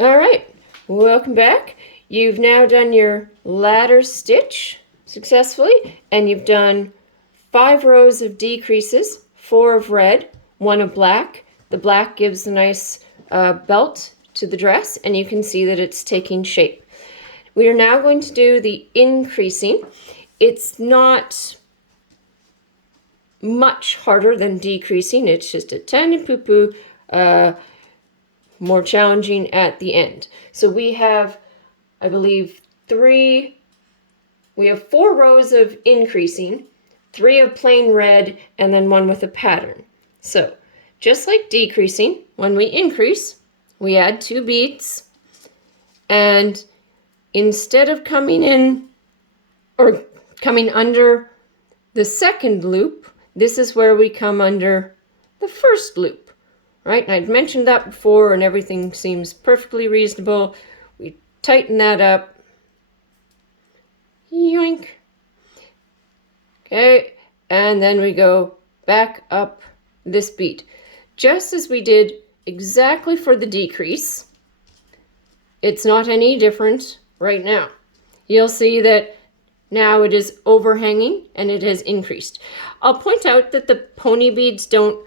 All right, welcome back. You've now done your ladder stitch successfully, and you've done 5 rows of decreases, 4 of red, 1 of black. The black gives a nice belt to the dress, and you can see that it's taking shape. We are now going to do the increasing. It's not much harder than decreasing. It's just a tiny poo-poo more challenging at the end. So we have, I believe, we have 4 rows of increasing, 3 of plain red, and then 1 with a pattern. So just like decreasing, when we increase, we add 2 beads, and instead of coming in or coming under the second loop, this is where we come under the first loop. Right, and I'd mentioned that before, and everything seems perfectly reasonable. We tighten that up. Yoink. Okay, and then we go back up this bead. Just as we did exactly for the decrease, it's not any different right now. You'll see that now it is overhanging and it has increased. I'll point out that the pony beads don't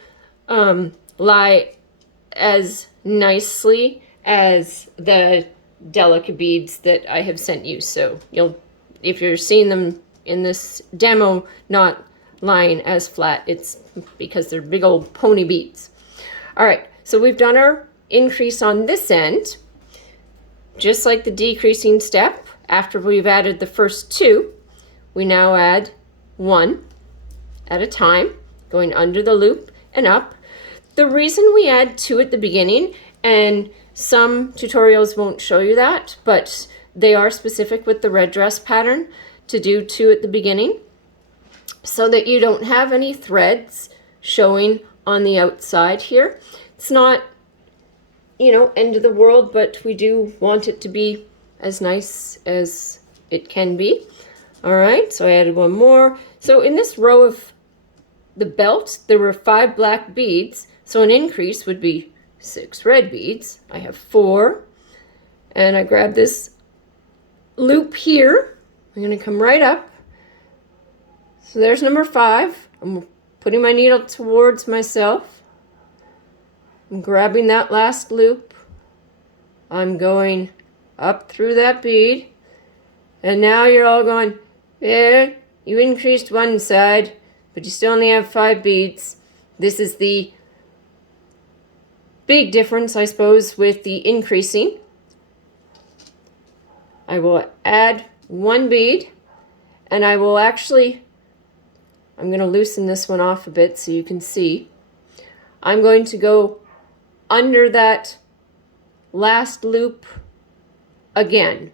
lie as nicely as the Delica beads that I have sent you. So if you're seeing them in this demo not lying as flat, it's because they're big old pony beads. All right, so we've done our increase on this end. Just like the decreasing step, after we've added the first 2, we now add 1 at a time, going under the loop and up. The reason we add 2 at the beginning, and some tutorials won't show you that, but they are specific with the red dress pattern to do 2 at the beginning, so that you don't have any threads showing on the outside here. It's not, end of the world, but we do want it to be as nice as it can be. All right, so I added 1 more. So in this row of the belt, there were 5 black beads. So an increase would be 6 red beads. I have 4. And I grab this loop here. I'm going to come right up. So there's number 5. I'm putting my needle towards myself. I'm grabbing that last loop. I'm going up through that bead. And now you're all going, yeah, you increased one side, but you still only have 5 beads. This is the big difference, I suppose, with the increasing. I will add 1 bead, and I will I'm going to loosen this one off a bit so you can see. I'm going to go under that last loop again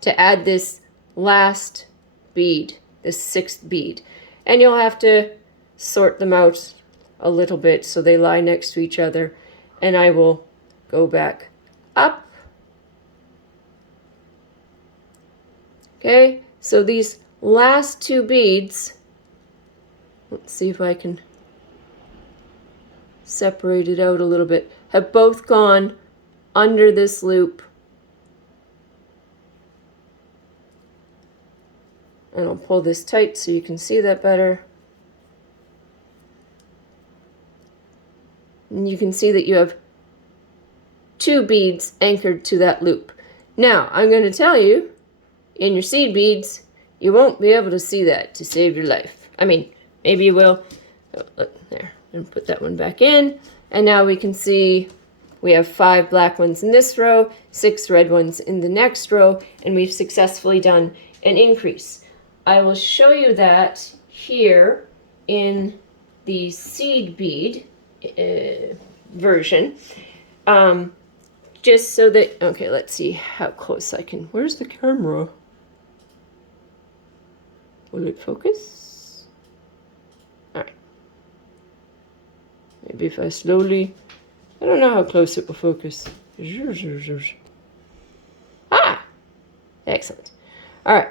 to add this last bead, this 6th bead. And you'll have to sort them out a little bit so they lie next to each other, and I will go back up. Okay, so these last 2 beads, let's see if I can separate it out a little bit, have both gone under this loop. And I'll pull this tight so you can see that better. And you can see that you have 2 beads anchored to that loop. Now, I'm going to tell you, in your seed beads, you won't be able to see that to save your life. I mean, maybe you will. Oh, look, there, I'm going to put that one back in. And now we can see we have 5 black ones in this row, 6 red ones in the next row, and we've successfully done an increase. I will show you that here in the seed bead version, just so that, okay, let's see how close I can, where's the camera? Will it focus? All right. Maybe if I slowly, I don't know how close it will focus. Ah, excellent. All right.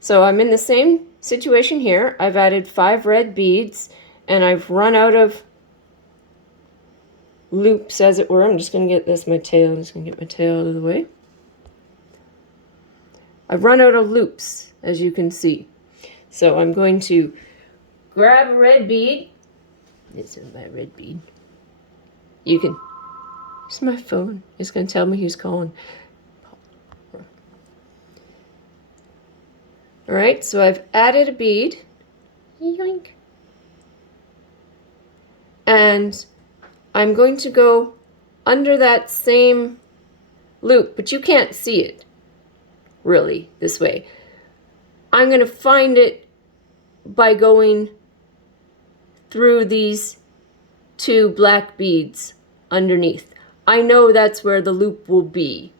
So I'm in the same situation here. I've added 5 red beads, and I've run out of loops, as it were. I'm just going to get this, my tail. I'm just going to get my tail out of the way. I've run out of loops, as you can see. So I'm going to grab a red bead. This is my red bead. You can, it's my phone. It's going to tell me who's calling. All right, so I've added a bead. Yoink. And I'm going to go under that same loop, but you can't see it really this way. I'm going to find it by going through these two black beads underneath. I know that's where the loop will be.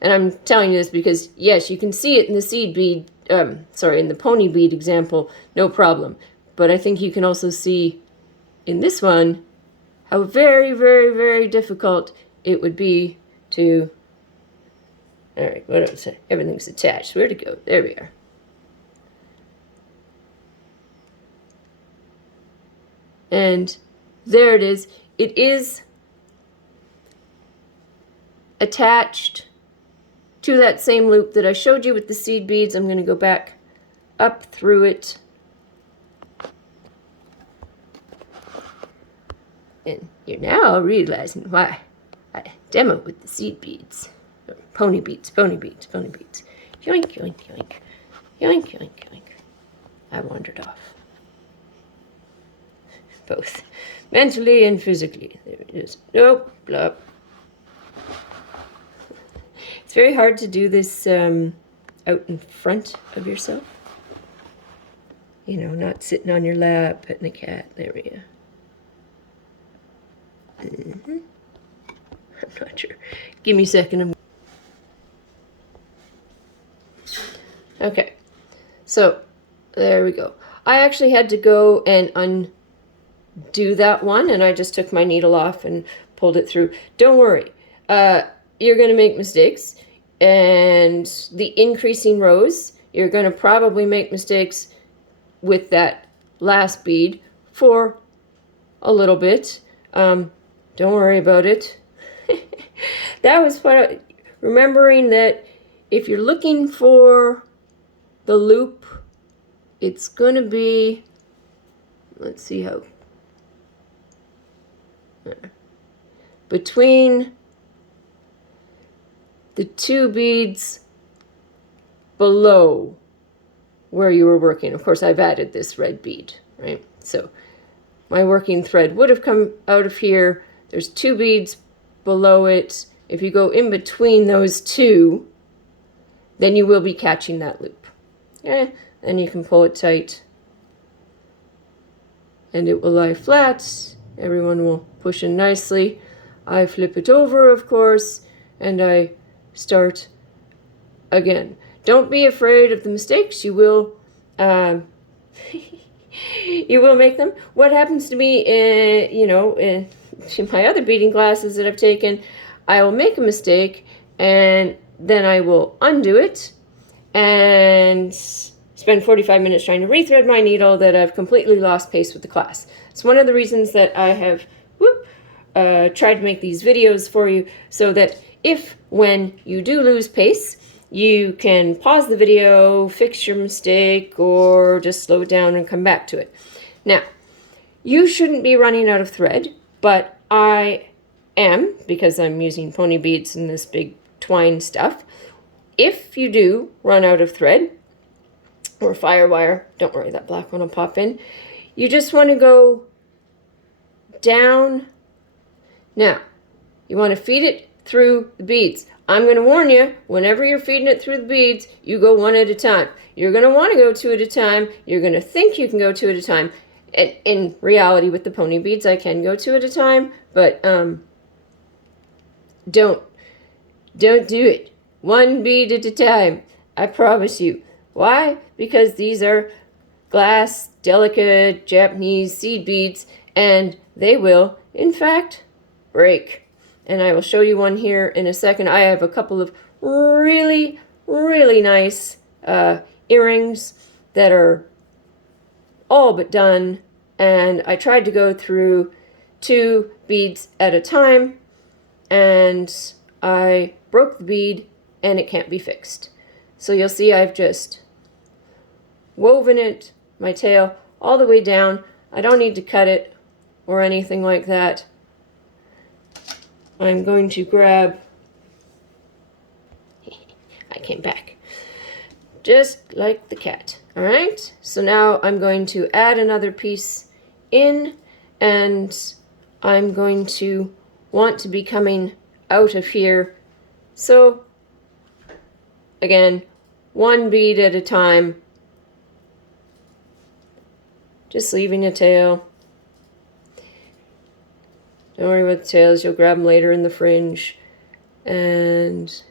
And I'm telling you this because, yes, you can see it in the seed bead, in the pony bead example, no problem. But I think you can also see in this one how very, very, very difficult it would be to, all right, what else? Everything's attached. Where to go? There we are. And there it is. It is attached to that same loop that I showed you with the seed beads. I'm going to go back up through it. And you're now realizing why I demo with the seed beads. Pony beads, pony beads, pony beads. Yoink, yoink, yoink. Yoink, yoink, yoink. I wandered off. Both mentally and physically. There it is. Nope, blah. It's very hard to do this out in front of yourself. You know, not sitting on your lap, petting the cat. There we go. I'm not sure. Give me a second. Okay. So, there we go. I actually had to go and undo that one, and I just took my needle off and pulled it through. Don't worry. You're going to make mistakes, and the increasing rows, you're going to probably make mistakes with that last bead for a little bit. Don't worry about it. That was what remembering that if you're looking for the loop, it's going to be, let's see how, between the two beads below where you were working. Of course, I've added this red bead, right? So my working thread would have come out of here. There's two beads below it. If you go in between those two, then you will be catching that loop. Then you can pull it tight and it will lie flat. Everyone will push in nicely. I flip it over, of course, and I start again. Don't be afraid of the mistakes. You will you will make them. What happens to me in my other beading classes that I've taken, I will make a mistake and then I will undo it and spend 45 minutes trying to rethread my needle that I've completely lost pace with the class. It's one of the reasons that I have tried to make these videos for you so that if when you do lose pace, you can pause the video, fix your mistake, or just slow it down and come back to it. Now, you shouldn't be running out of thread, but I am, because I'm using pony beads and this big twine stuff. If you do run out of thread, or firewire, don't worry, that black one will pop in. You just want to go down. Now, you want to feed it through the beads. I'm going to warn you, whenever you're feeding it through the beads, you go one at a time. You're going to want to go two at a time. You're going to think you can go two at a time. And in reality, with the pony beads, I can go two at a time, but don't do it. One bead at a time, I promise you. Why? Because these are glass, delicate Japanese seed beads, and they will, in fact, break. And I will show you one here in a second. I have a couple of really, really nice earrings that are all but done, and I tried to go through 2 beads at a time, and I broke the bead and it can't be fixed. So you'll see I've just woven it, my tail, all the way down. I don't need to cut it or anything like that. I'm going to grab, I came back, just like the cat. All right, so now I'm going to add another piece in, and I'm going to want to be coming out of here. So again, 1 bead at a time, just leaving a tail. Don't worry about the tails, you'll grab them later in the fringe. And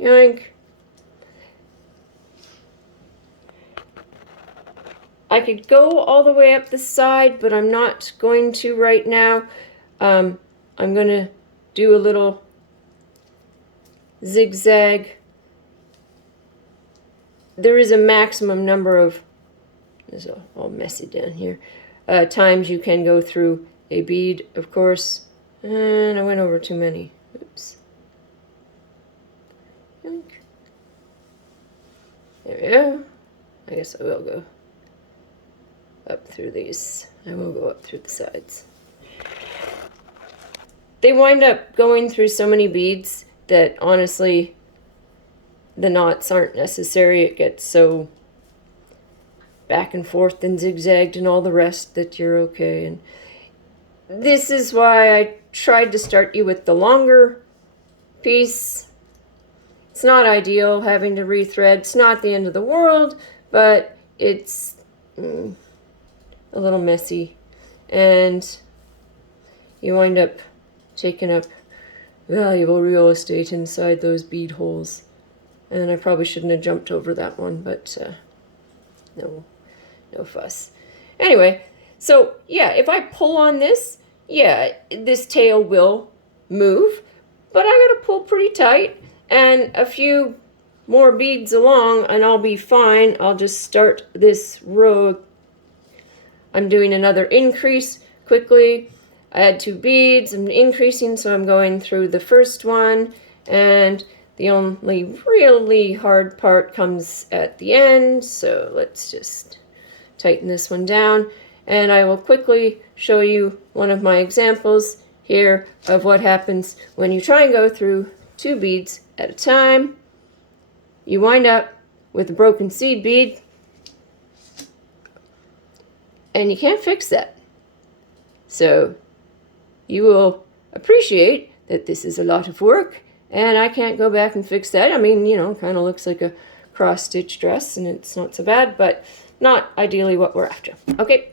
yoink. I could go all the way up the side, but I'm not going to right now. I'm going to do a little zigzag. There is a maximum number of, this is all messy down here, times you can go through a bead, of course. And I went over too many. Oops. Yoink. There we go. I guess I will go up through these. I will go up through the sides. They wind up going through so many beads that honestly the knots aren't necessary. It gets so back and forth and zigzagged and all the rest that you're okay. And this is why I tried to start you with the longer piece. It's not ideal having to rethread. It's not the end of the world, but it's a little messy. And you wind up taking up valuable real estate inside those bead holes. And I probably shouldn't have jumped over that one, but no fuss. Anyway, so yeah, if I pull on this, yeah, this tail will move, but I gotta pull pretty tight, and a few more beads along and I'll be fine. I'll just start this row. I'm doing another increase quickly. I had 2 beads, I'm increasing, so I'm going through the first one, and the only really hard part comes at the end, so let's just tighten this one down. And I will quickly show you one of my examples here of what happens when you try and go through 2 beads at a time. You wind up with a broken seed bead, and you can't fix that. So you will appreciate that this is a lot of work, and I can't go back and fix that. I mean, you know, kind of looks like a cross-stitch dress, and it's not so bad, but not ideally what we're after. Okay,